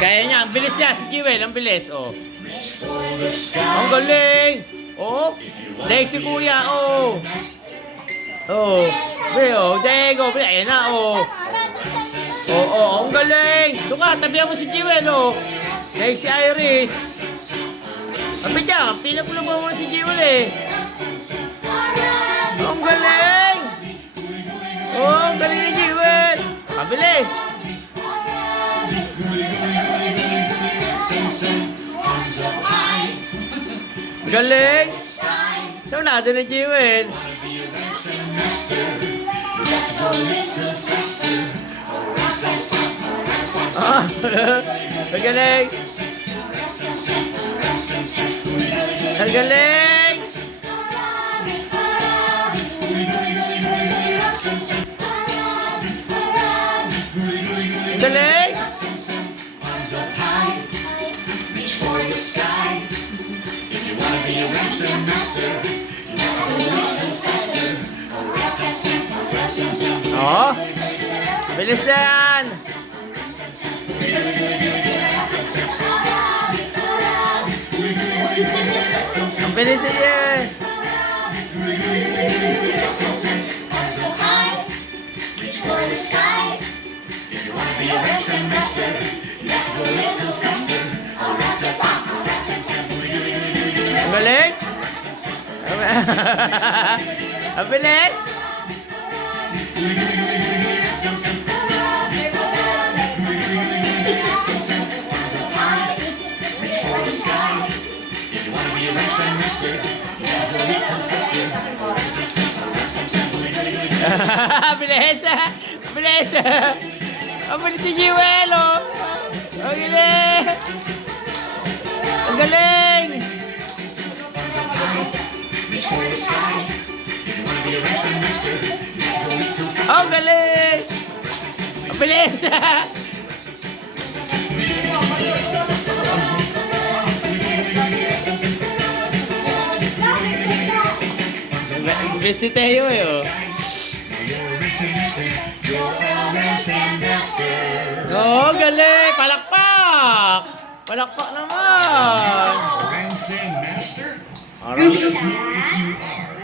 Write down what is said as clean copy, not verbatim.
Kaya niya, ang bilis niya si Jewel, ang bilis, oh. Ang galing! Oh, dahil si Kuya, oh. Oh, Beo, Diego, ayan na, oh. Oo, ang galing! Tuka, tabihan mo si Jewel, oh. Dahil si Iris. Kapit niya, pinagulong mo si Jewel, eh. Ang galing! Oh, ang galing ni Jewel! Pabilis! Galing! Saan natin na Jewel? Ah, ang galing! Ang galing! Ang galing! Oh, bilis na yan! Ang bilis na yan! Ang galing! Ang bilis! Bilis! Bilis! Ang bilis si Jewel, oh! Ang galing! Ang galing! Ang galing! Ang bilis! Ang bilis si Teo, eh, oh! Oh, galing! Palakpak! Palakpak naman! Dancing master? Alright. Let us know if you are.